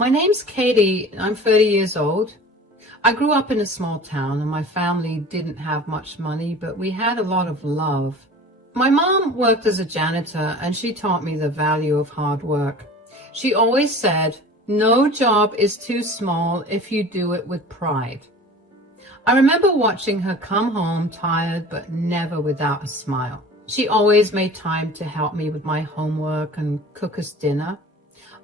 My name's Katie. I'm 30 years old. I grew up in a small town and my family didn't have much money, but we had a lot of love. My mom worked as a janitor and she taught me the value of hard work. She always said, no job is too small if you do it with pride. I remember watching her come home tired, but never without a smile. She always made time to help me with my homework and cook us dinner.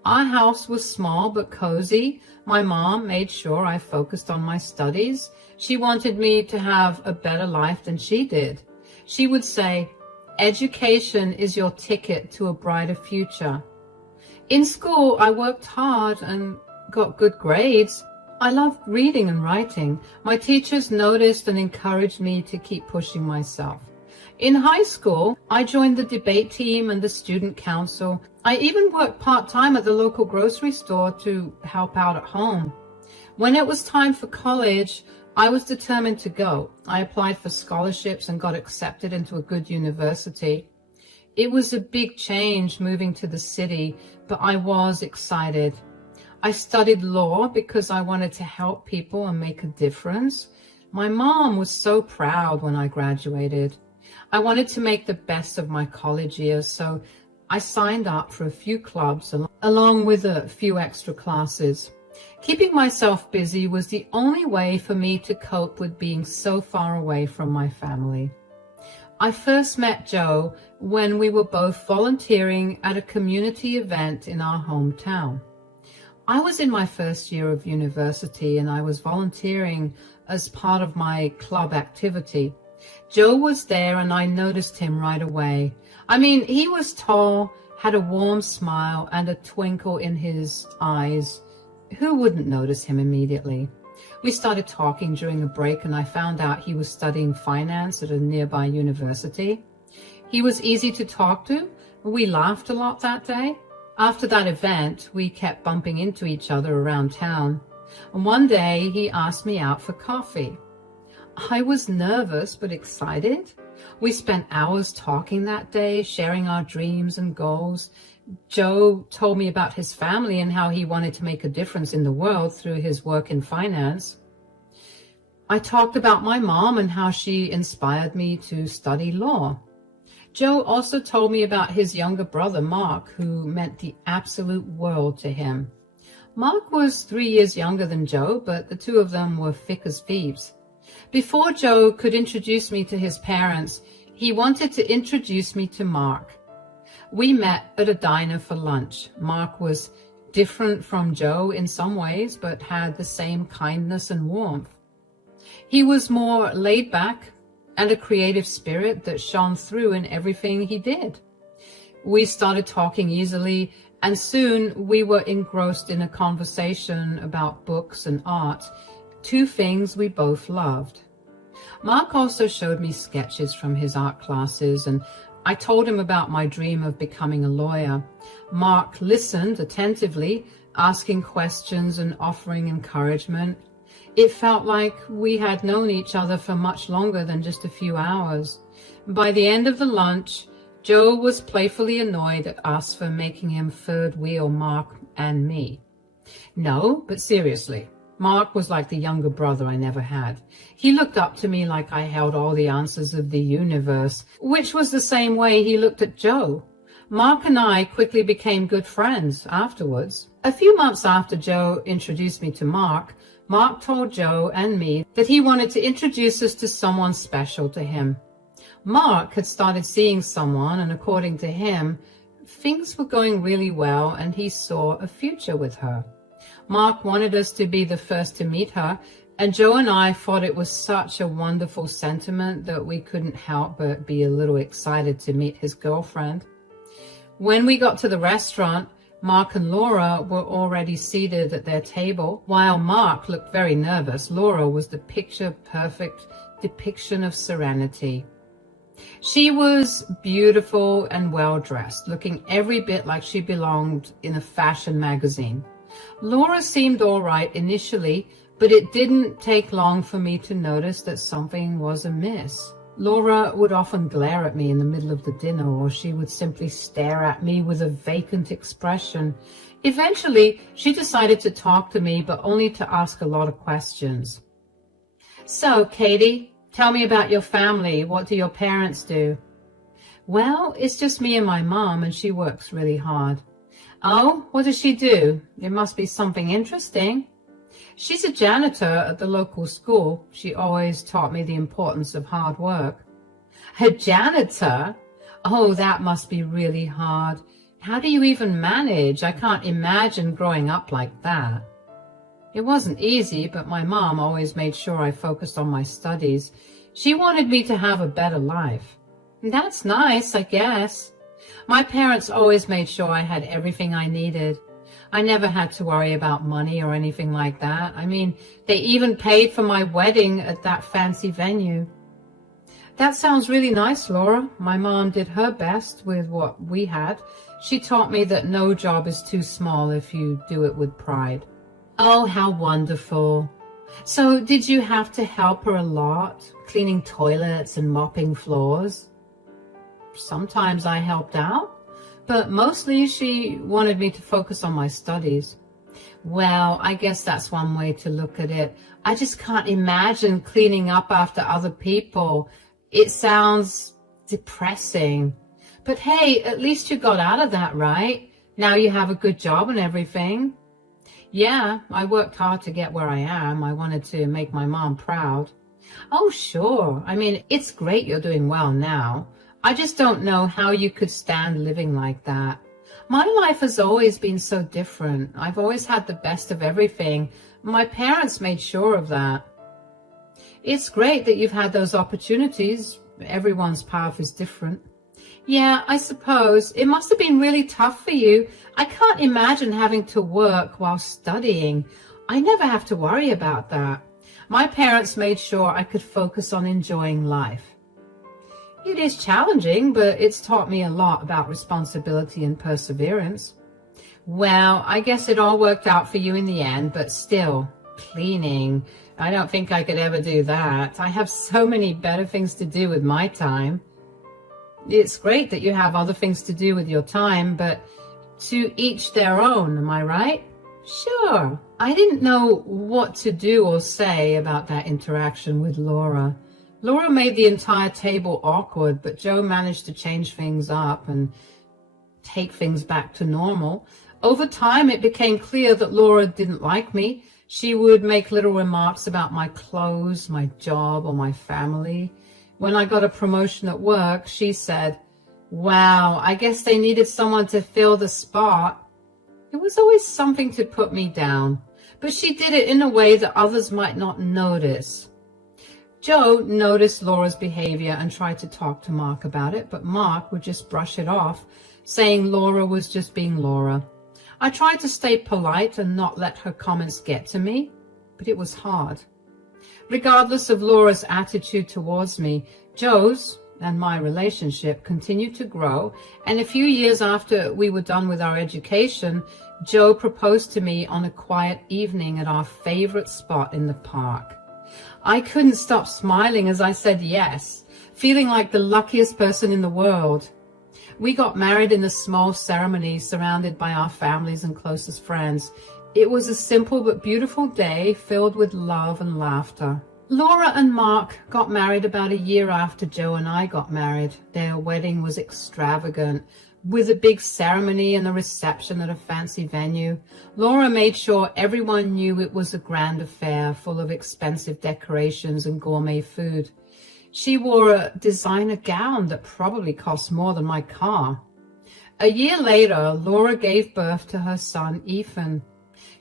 Our house was small but cozy. My mom made sure I focused on my studies. She wanted me to have a better life than she did. She would say, education is your ticket to a brighter future. In school, I worked hard and got good grades. I loved reading and writing. My teachers noticed and encouraged me to keep pushing myself. In high school, I joined the debate team and the student council. I even worked part-time at the local grocery store to help out at home. When it was time for college, I was determined to go. I applied for scholarships and got accepted into a good university. It was a big change moving to the city, but I was excited. I studied law because I wanted to help people and make a difference. My mom was so proud when I graduated. I wanted to make the best of my college years, so I signed up for a few clubs along with a few extra classes. Keeping myself busy was the only way for me to cope with being so far away from my family. I first met Joe when we were both volunteering at a community event in our hometown. I was in my first year of university and I was volunteering as part of my club activity. Joe was there and I noticed him right away. I mean, he was tall, had a warm smile and a twinkle in his eyes. Who wouldn't notice him immediately? We started talking during a break and I found out he was studying finance at a nearby university. He was easy to talk to. We laughed a lot that day. After that event, we kept bumping into each other around town. And one day he asked me out for coffee. I was nervous but excited. We spent hours talking that day, sharing our dreams and goals. Joe told me about his family and how he wanted to make a difference in the world through his work in finance. I talked about my mom and how she inspired me to study law. Joe also told me about his younger brother, Mark, who meant the absolute world to him. Mark was 3 years younger than Joe, but the two of them were thick as thieves. Before Joe could introduce me to his parents, he wanted to introduce me to Mark. We met at a diner for lunch. Mark was different from Joe in some ways, but had the same kindness and warmth. He was more laid back and a creative spirit that shone through in everything he did. We started talking easily, and soon we were engrossed in a conversation about books and art, two things we both loved. Mark also showed me sketches from his art classes, and I told him about my dream of becoming a lawyer. Mark listened attentively, asking questions and offering encouragement. It felt like we had known each other for much longer than just a few hours. By the end of the lunch, Joe was playfully annoyed at us for making him third wheel Mark and me. No, but seriously, Mark was like the younger brother I never had. He looked up to me like I held all the answers of the universe, which was the same way he looked at Joe. Mark and I quickly became good friends afterwards. A few months after Joe introduced me to Mark, Mark told Joe and me that he wanted to introduce us to someone special to him. Mark had started seeing someone, and according to him, things were going really well and he saw a future with her. Mark wanted us to be the first to meet her, and Joe and I thought it was such a wonderful sentiment that we couldn't help but be a little excited to meet his girlfriend. When we got to the restaurant, Mark and Laura were already seated at their table. While Mark looked very nervous, Laura was the picture-perfect depiction of serenity. She was beautiful and well-dressed, looking every bit like she belonged in a fashion magazine. Laura seemed all right initially, but it didn't take long for me to notice that something was amiss. Laura would often glare at me in the middle of the dinner, or she would simply stare at me with a vacant expression. Eventually, she decided to talk to me, but only to ask a lot of questions. So, Katie, tell me about your family. What do your parents do? Well, it's just me and my mom, and she works really hard. Oh, what does she do? It must be something interesting. She's a janitor at the local school. She always taught me the importance of hard work. A janitor? Oh, that must be really hard. How do you even manage? I can't imagine growing up like that. It wasn't easy, but my mom always made sure I focused on my studies. She wanted me to have a better life. That's nice, I guess. My parents always made sure I had everything I needed. I never had to worry about money or anything like that. I mean, they even paid for my wedding at that fancy venue. That sounds really nice, Laura. My mom did her best with what we had. She taught me that no job is too small if you do it with pride. Oh, how wonderful. So did you have to help her a lot, cleaning toilets and mopping floors? Sometimes I helped out, but mostly she wanted me to focus on my studies. Well, I guess that's one way to look at it. I just can't imagine cleaning up after other people. It sounds depressing. But hey, at least you got out of that, right? Now you have a good job and everything. Yeah, I worked hard to get where I am. I wanted to make my mom proud. Oh, sure. I mean, it's great you're doing well now. I just don't know how you could stand living like that. My life has always been so different. I've always had the best of everything. My parents made sure of that. It's great that you've had those opportunities. Everyone's path is different. Yeah, I suppose. It must have been really tough for you. I can't imagine having to work while studying. I never have to worry about that. My parents made sure I could focus on enjoying life. It is challenging, but it's taught me a lot about responsibility and perseverance. Well, I guess it all worked out for you in the end, but still, cleaning. I don't think I could ever do that. I have so many better things to do with my time. It's great that you have other things to do with your time, but to each their own, am I right? Sure. I didn't know what to do or say about that interaction with Laura. Laura made the entire table awkward, but Joe managed to change things up and take things back to normal. Over time, it became clear that Laura didn't like me. She would make little remarks about my clothes, my job, or my family. When I got a promotion at work, she said, "Wow, I guess they needed someone to fill the spot." It was always something to put me down, but she did it in a way that others might not notice. Joe noticed Laura's behavior and tried to talk to Mark about it, but Mark would just brush it off, saying Laura was just being Laura. I tried to stay polite and not let her comments get to me, but it was hard. Regardless of Laura's attitude towards me, Joe's and my relationship continued to grow, and a few years after we were done with our education, Joe proposed to me on a quiet evening at our favorite spot in the park. I couldn't stop smiling as I said yes, feeling like the luckiest person in the world. We got married in a small ceremony surrounded by our families and closest friends. It was a simple but beautiful day filled with love and laughter. Laura and Mark got married about a year after Joe and I got married. Their wedding was extravagant, with a big ceremony and a reception at a fancy venue. Laura made sure everyone knew it was a grand affair full of expensive decorations and gourmet food. She wore a designer gown that probably cost more than my car. A year later, Laura gave birth to her son, Ethan.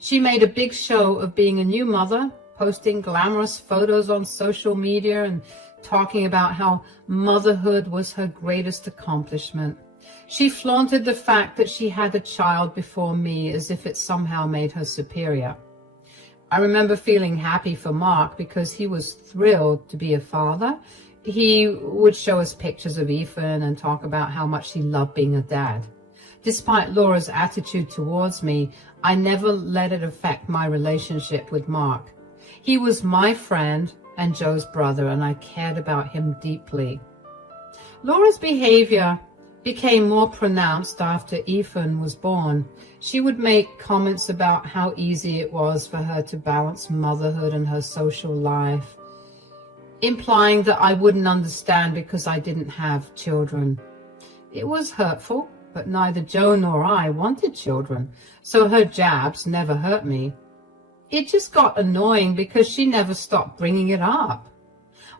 She made a big show of being a new mother, posting glamorous photos on social media and talking about how motherhood was her greatest accomplishment. She flaunted the fact that she had a child before me as if it somehow made her superior. I remember feeling happy for Mark because he was thrilled to be a father. He would show us pictures of Ethan and talk about how much he loved being a dad. Despite Laura's attitude towards me, I never let it affect my relationship with Mark. He was my friend and Joe's brother, and I cared about him deeply. Laura's behavior became more pronounced after Ethan was born. She would make comments about how easy it was for her to balance motherhood and her social life, implying that I wouldn't understand because I didn't have children. It was hurtful, but neither Joe nor I wanted children, so her jabs never hurt me. It just got annoying because she never stopped bringing it up.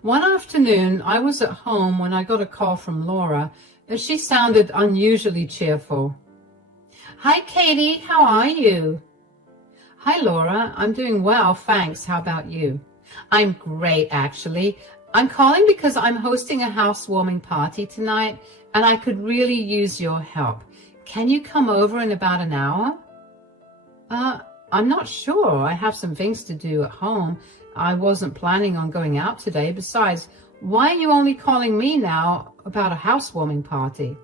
One afternoon, I was at home when I got a call from Laura, and she sounded unusually cheerful. "Hi, Katie, how are you?" "Hi, Laura, I'm doing well, thanks. How about you?" "I'm great, actually. I'm calling because I'm hosting a housewarming party tonight, and I could really use your help. Can you come over in about an hour?" I'm not sure. I have some things to do at home. I wasn't planning on going out today. Besides, why are you only calling me now about a housewarming party?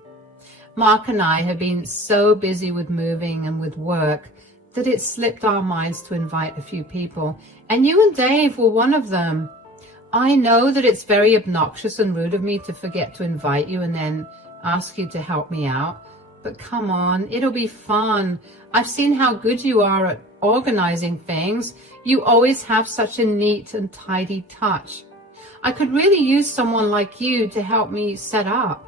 Mark and I have been so busy with moving and with work that it slipped our minds to invite a few people, and you and Dave were one of them. I know that it's very obnoxious and rude of me to forget to invite you and then ask you to help me out, but come on, it'll be fun. I've seen how good you are at organizing things. You always have such a neat and tidy touch. I could really use someone like you to help me set up.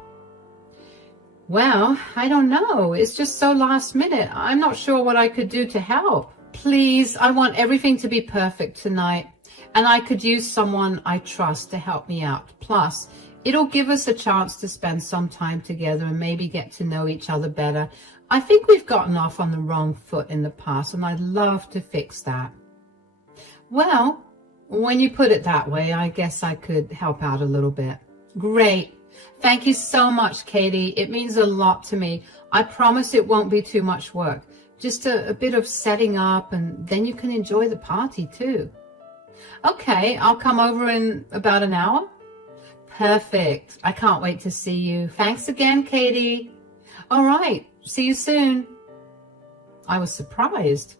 Well, I don't know. It's just so last minute. I'm not sure what I could do to help. Please, I want everything to be perfect tonight, and I could use someone I trust to help me out. Plus, it'll give us a chance to spend some time together and maybe get to know each other better. I think we've gotten off on the wrong foot in the past, and I'd love to fix that. Well, when you put it that way, I guess I could help out a little bit. Great. Thank you so much, Katie. It means a lot to me. I promise it won't be too much work. Just a bit of setting up, and then you can enjoy the party too. Okay, I'll come over in about an hour. Perfect. I can't wait to see you. Thanks again, Katie. All right. See you soon. I was surprised.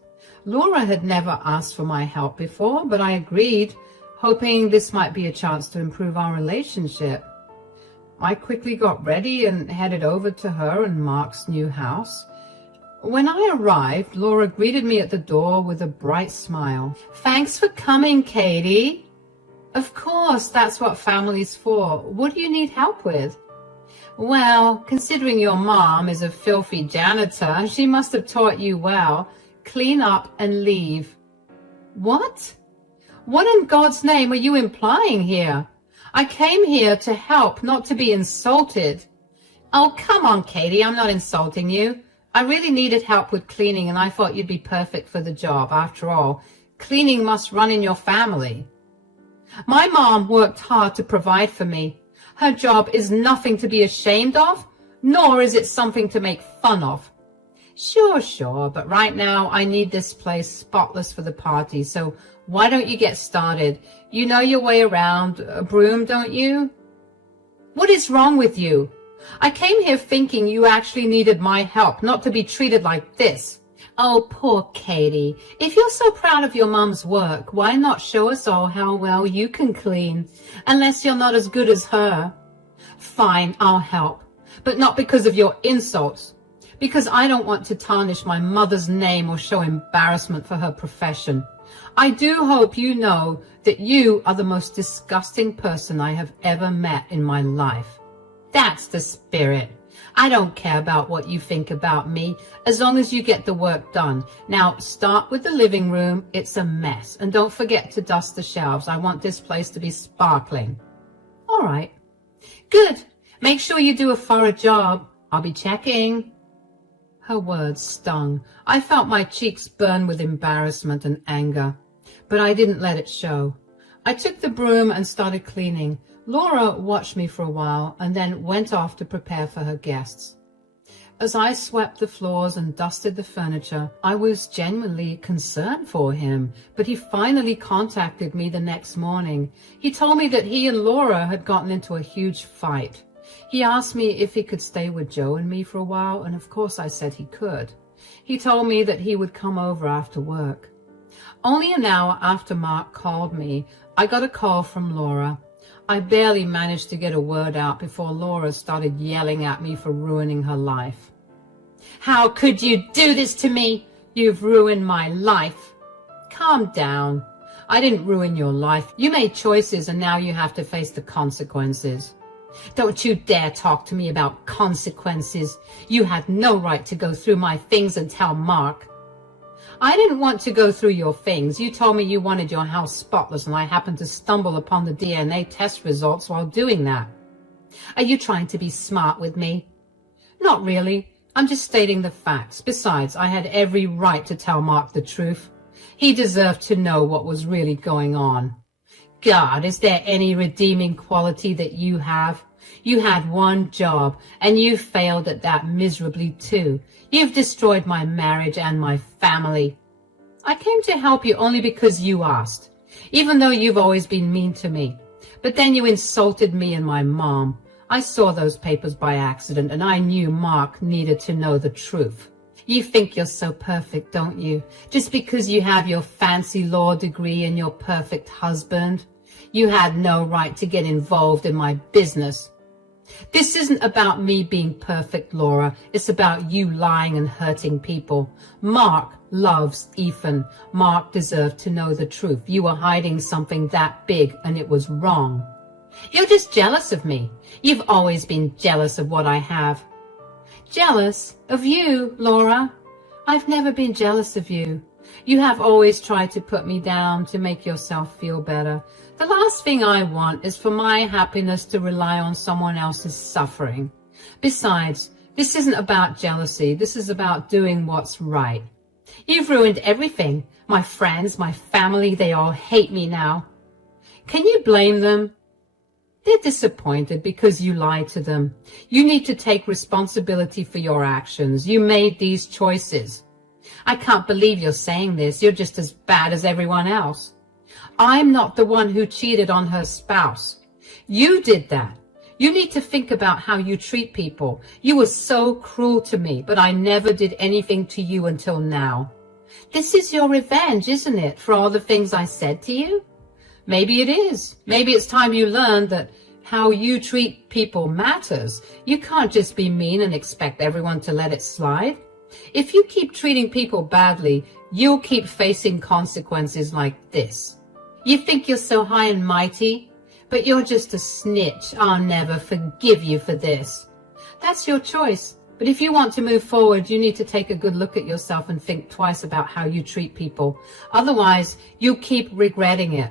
Laura had never asked for my help before, but I agreed, hoping this might be a chance to improve our relationship. I quickly got ready and headed over to her and Mark's new house. When I arrived, Laura greeted me at the door with a bright smile. "Thanks for coming, Katie." "Of course, that's what family's for. What do you need help with?" "Well, considering your mom is a filthy janitor, she must have taught you well. Clean up and leave." "What? What in God's name are you implying here? I came here to help, not to be insulted." "Oh, come on, Katie, I'm not insulting you. I really needed help with cleaning, and I thought you'd be perfect for the job. After all, cleaning must run in your family. My mom worked hard to provide for me. Her job is nothing to be ashamed of, nor is it something to make fun of." Sure, but right now I need this place spotless for the party, so why don't you get started? You know your way around a broom, don't you? What is wrong with you? I came here thinking you actually needed my help, not to be treated like this. Oh, poor Katie. If you're so proud of your mom's work, why not show us all how well you can clean? Unless you're not as good as her. Fine, I'll help. But not because of your insults. Because I don't want to tarnish my mother's name or show embarrassment for her profession. I do hope you know that you are the most disgusting person I have ever met in my life. That's the spirit. I don't care about what you think about me, as long as you get the work done. Now, start with the living room. It's a mess. And don't forget to dust the shelves. I want this place to be sparkling. All right. Good. Make sure you do a thorough job. I'll be checking. Her words stung. I felt my cheeks burn with embarrassment and anger, but I didn't let it show. I took the broom and started cleaning. Laura watched me for a while and then went off to prepare for her guests. As I swept the floors and dusted the furniture, I was genuinely concerned for him, but he finally contacted me the next morning. He told me that he and Laura had gotten into a huge fight. He asked me if he could stay with Joe and me for a while, and of course I said he could. He told me that he would come over after work. Only an hour after Mark called me, I got a call from Laura. I barely managed to get a word out before Laura started yelling at me for ruining her life. How could you do this to me? You've ruined my life. Calm down. I didn't ruin your life. You made choices and now you have to face the consequences. Don't you dare talk to me about consequences. You had no right to go through my things and tell Mark. I didn't want to go through your things. You told me you wanted your house spotless and I happened to stumble upon the DNA test results while doing that. Are you trying to be smart with me? Not really. I'm just stating the facts. Besides, I had every right to tell Mark the truth. He deserved to know what was really going on. God, is there any redeeming quality that you have? You had one job, and you failed at that miserably too. You've destroyed my marriage and my family. I came to help you only because you asked, even though you've always been mean to me. But then you insulted me and my mom. I saw those papers by accident, and I knew Mark needed to know the truth. You think you're so perfect, don't you? Just because you have your fancy law degree and your perfect husband. You had no right to get involved in my business. This isn't about me being perfect, Laura. It's about you lying and hurting people. Mark loves Ethan. Mark deserved to know the truth. You were hiding something that big, and it was wrong. You're just jealous of me. You've always been jealous of what I have. Jealous of you, Laura? I've never been jealous of you. You have always tried to put me down to make yourself feel better. The last thing I want is for my happiness to rely on someone else's suffering. Besides, this isn't about jealousy. This is about doing what's right. You've ruined everything. My friends, my family, they all hate me now. Can you blame them? They're disappointed because you lied to them. You need to take responsibility for your actions. You made these choices. I can't believe you're saying this. You're just as bad as everyone else. I'm not the one who cheated on her spouse. You did that. You need to think about how you treat people. You were so cruel to me, but I never did anything to you until now. This is your revenge, isn't it, for all the things I said to you? Maybe it is. Maybe it's time you learned that how you treat people matters. You can't just be mean and expect everyone to let it slide. If you keep treating people badly, you'll keep facing consequences like this. You think you're so high and mighty, but you're just a snitch. I'll never forgive you for this. That's your choice. But if you want to move forward, you need to take a good look at yourself and think twice about how you treat people. Otherwise, you'll keep regretting it.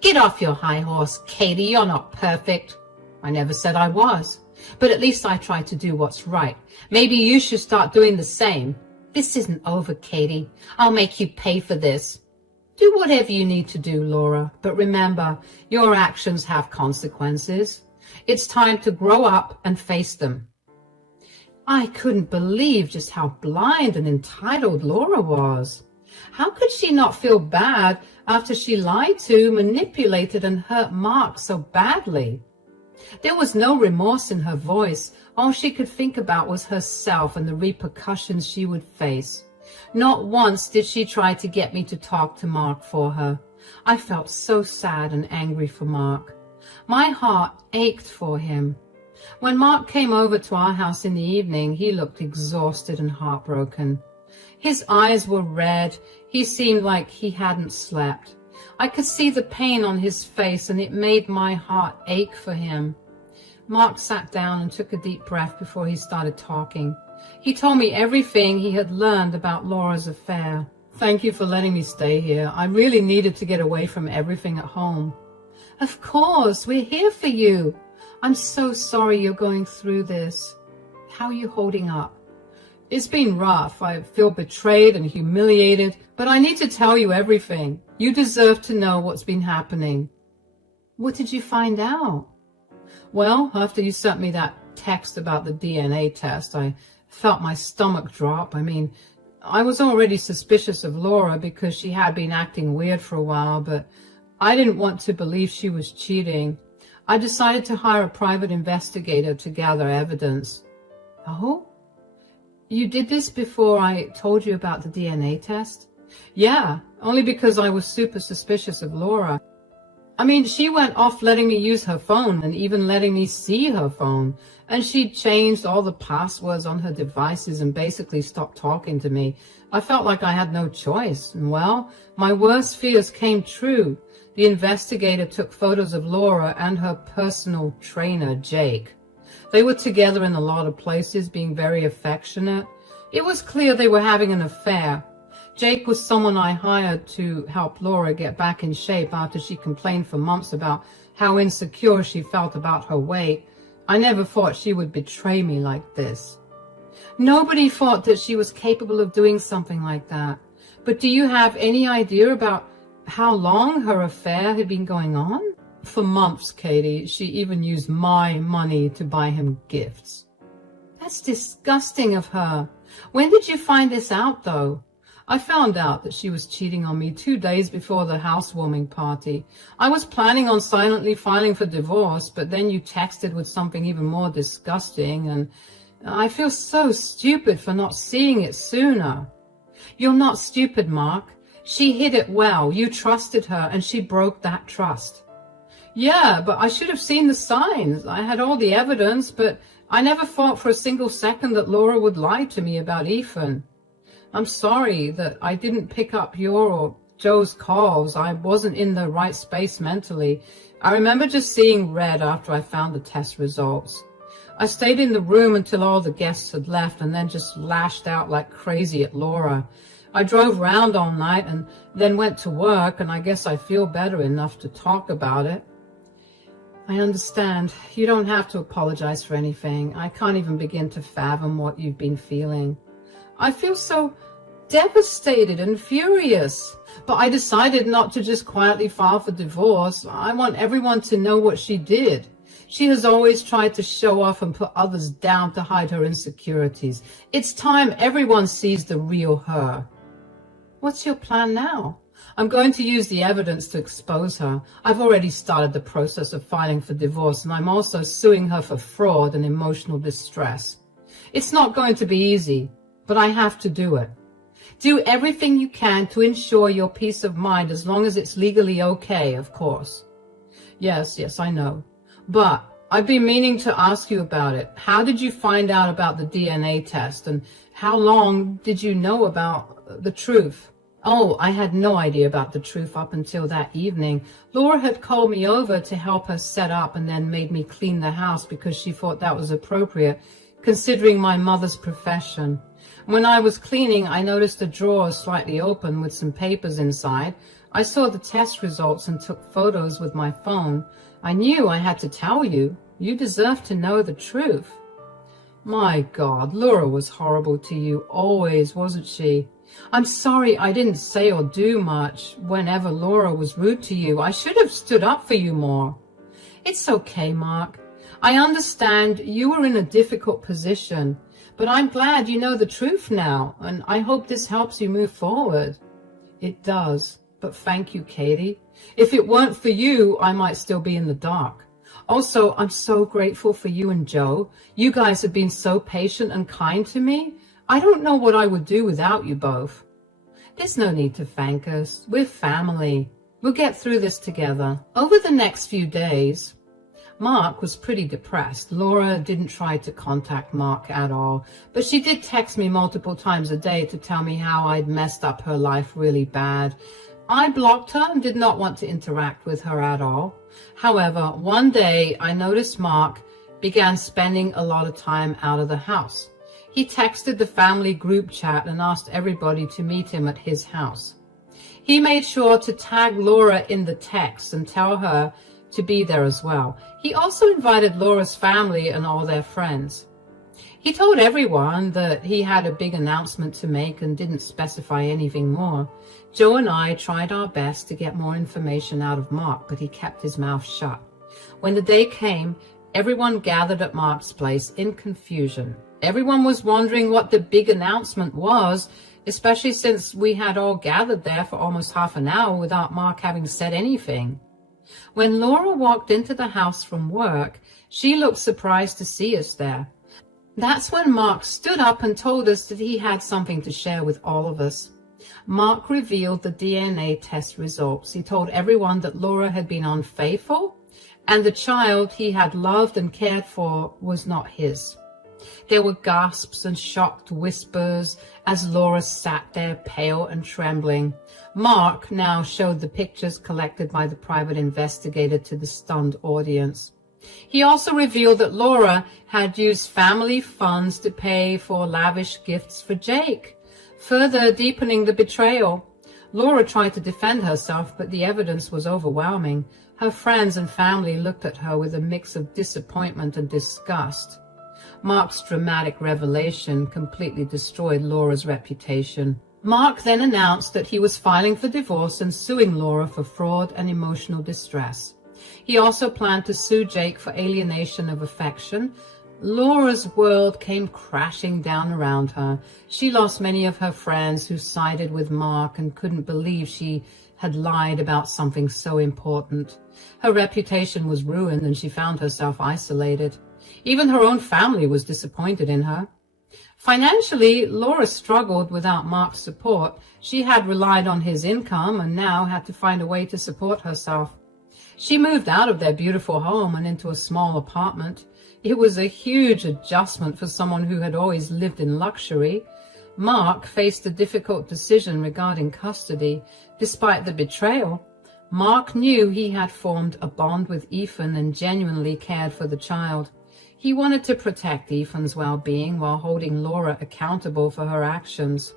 Get off your high horse, Katie. You're not perfect. I never said I was. But at least I try to do what's right. Maybe you should start doing the same. This isn't over, Katie. I'll make you pay for this. Do whatever you need to do, Laura. But remember, your actions have consequences. It's time to grow up and face them. I couldn't believe just how blind and entitled Laura was. How could she not feel bad after she lied to, manipulated, and hurt Mark so badly? There was no remorse in her voice. All she could think about was herself and the repercussions she would face. Not once did she try to get me to talk to Mark for her. I felt so sad and angry for Mark. My heart ached for him. When Mark came over to our house in the evening, he looked exhausted and heartbroken. His eyes were red. He seemed like he hadn't slept. I could see the pain on his face, and it made my heart ache for him. Mark sat down and took a deep breath before he started talking. He told me everything he had learned about Laura's affair. Thank you for letting me stay here. I really needed to get away from everything at home. Of course, we're here for you. I'm so sorry you're going through this. How are you holding up? It's been rough. I feel betrayed and humiliated, but I need to tell you everything. You deserve to know what's been happening. What did you find out? Well, after you sent me that text about the DNA test, I felt my stomach drop. I mean, I was already suspicious of Laura because she had been acting weird for a while, but I didn't want to believe she was cheating. I decided to hire a private investigator to gather evidence. Oh? You did this before I told you about the DNA test? Yeah, only because I was super suspicious of Laura. I mean, she went off letting me use her phone and even letting me see her phone. And she changed all the passwords on her devices and basically stopped talking to me. I felt like I had no choice. And well, my worst fears came true. The investigator took photos of Laura and her personal trainer, Jake. They were together in a lot of places, being very affectionate. It was clear they were having an affair. Jake was someone I hired to help Laura get back in shape after she complained for months about how insecure she felt about her weight. I never thought she would betray me like this. Nobody thought that she was capable of doing something like that. But do you have any idea about how long her affair had been going on? For months, Katie. She even used my money to buy him gifts. That's disgusting of her. When did you find this out, though? I found out that she was cheating on me 2 days before the housewarming party. I was planning on silently filing for divorce, but then you texted with something even more disgusting, and I feel so stupid for not seeing it sooner. You're not stupid, Mark. She hid it well. You trusted her, and she broke that trust. Yeah, but I should have seen the signs. I had all the evidence, but I never thought for a single second that Laura would lie to me about Ethan. I'm sorry that I didn't pick up your or Joe's calls. I wasn't in the right space mentally. I remember just seeing red after I found the test results. I stayed in the room until all the guests had left and then just lashed out like crazy at Laura. I drove around all night and then went to work, and I guess I feel better enough to talk about it. I understand. You don't have to apologize for anything. I can't even begin to fathom what you've been feeling. I feel so devastated and furious. But I decided not to just quietly file for divorce. I want everyone to know what she did. She has always tried to show off and put others down to hide her insecurities. It's time everyone sees the real her. What's your plan now? I'm going to use the evidence to expose her. I've already started the process of filing for divorce, and I'm also suing her for fraud and emotional distress. It's not going to be easy, but I have to do it. Do everything you can to ensure your peace of mind, as long as it's legally okay, of course. Yes, I know. But I've been meaning to ask you about it. How did you find out about the DNA test, and how long did you know about the truth? Oh, I had no idea about the truth up until that evening. Laura had called me over to help her set up and then made me clean the house because she thought that was appropriate, considering my mother's profession. When I was cleaning, I noticed a drawer slightly open with some papers inside. I saw the test results and took photos with my phone. I knew I had to tell you. You deserve to know the truth. My God, Laura was horrible to you, always, wasn't she? I'm sorry I didn't say or do much whenever Laura was rude to you. I should have stood up for you more. It's okay, Mark. I understand you were in a difficult position, but I'm glad you know the truth now, and I hope this helps you move forward. It does, but thank you, Katie. If it weren't for you, I might still be in the dark. Also, I'm so grateful for you and Joe. You guys have been so patient and kind to me. I don't know what I would do without you both. There's no need to thank us. We're family. We'll get through this together. Over the next few days, Mark was pretty depressed. Laura didn't try to contact Mark at all, but she did text me multiple times a day to tell me how I'd messed up her life really bad. I blocked her and did not want to interact with her at all. However, one day I noticed Mark began spending a lot of time out of the house. He texted the family group chat and asked everybody to meet him at his house. He made sure to tag Laura in the text and tell her to be there as well. He also invited Laura's family and all their friends. He told everyone that he had a big announcement to make and didn't specify anything more. Joe and I tried our best to get more information out of Mark, but he kept his mouth shut. When the day came, everyone gathered at Mark's place in confusion. Everyone was wondering what the big announcement was, especially since we had all gathered there for almost half an hour without Mark having said anything. When Laura walked into the house from work, she looked surprised to see us there. That's when Mark stood up and told us that he had something to share with all of us. Mark revealed the DNA test results. He told everyone that Laura had been unfaithful and the child he had loved and cared for was not his. There were gasps and shocked whispers as Laura sat there pale and trembling. Mark now showed the pictures collected by the private investigator to the stunned audience. He also revealed that Laura had used family funds to pay for lavish gifts for Jake, further deepening the betrayal. Laura tried to defend herself, but the evidence was overwhelming. Her friends and family looked at her with a mix of disappointment and disgust. Mark's dramatic revelation completely destroyed Laura's reputation. Mark then announced that he was filing for divorce and suing Laura for fraud and emotional distress. He also planned to sue Jake for alienation of affection. Laura's world came crashing down around her. She lost many of her friends who sided with Mark and couldn't believe she had lied about something so important. Her reputation was ruined and she found herself isolated. Even her own family was disappointed in her. Financially, Laura struggled without Mark's support. She had relied on his income and now had to find a way to support herself. She moved out of their beautiful home and into a small apartment. It was a huge adjustment for someone who had always lived in luxury. Mark faced a difficult decision regarding custody. Despite the betrayal, Mark knew he had formed a bond with Ethan and genuinely cared for the child. He wanted to protect Ethan's well-being while holding Laura accountable for her actions.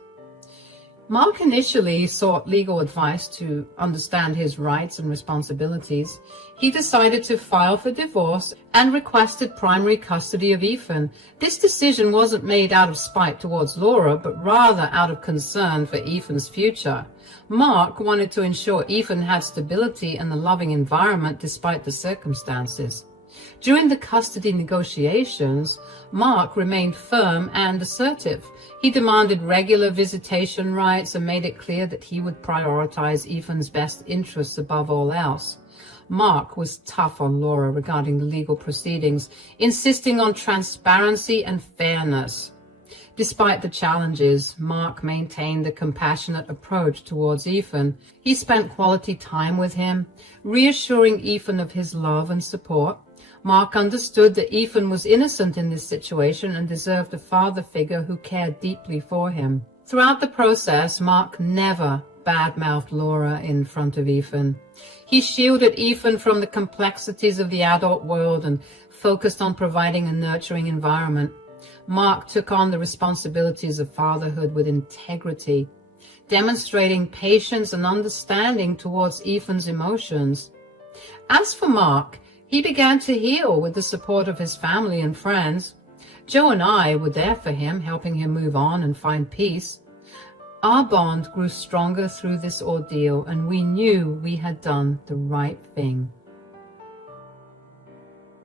Mark initially sought legal advice to understand his rights and responsibilities. He decided to file for divorce and requested primary custody of Ethan. This decision wasn't made out of spite towards Laura, but rather out of concern for Ethan's future. Mark wanted to ensure Ethan had stability and a loving environment despite the circumstances. During the custody negotiations, Mark remained firm and assertive. He demanded regular visitation rights and made it clear that he would prioritize Ethan's best interests above all else. Mark was tough on Laura regarding the legal proceedings, insisting on transparency and fairness. Despite the challenges, Mark maintained a compassionate approach towards Ethan. He spent quality time with him, reassuring Ethan of his love and support. Mark understood that Ethan was innocent in this situation and deserved a father figure who cared deeply for him. Throughout the process, Mark never badmouthed Laura in front of Ethan. He shielded Ethan from the complexities of the adult world and focused on providing a nurturing environment. Mark took on the responsibilities of fatherhood with integrity, demonstrating patience and understanding towards Ethan's emotions. As for Mark, he began to heal with the support of his family and friends. Joe and I were there for him, helping him move on and find peace. Our bond grew stronger through this ordeal, and we knew we had done the right thing.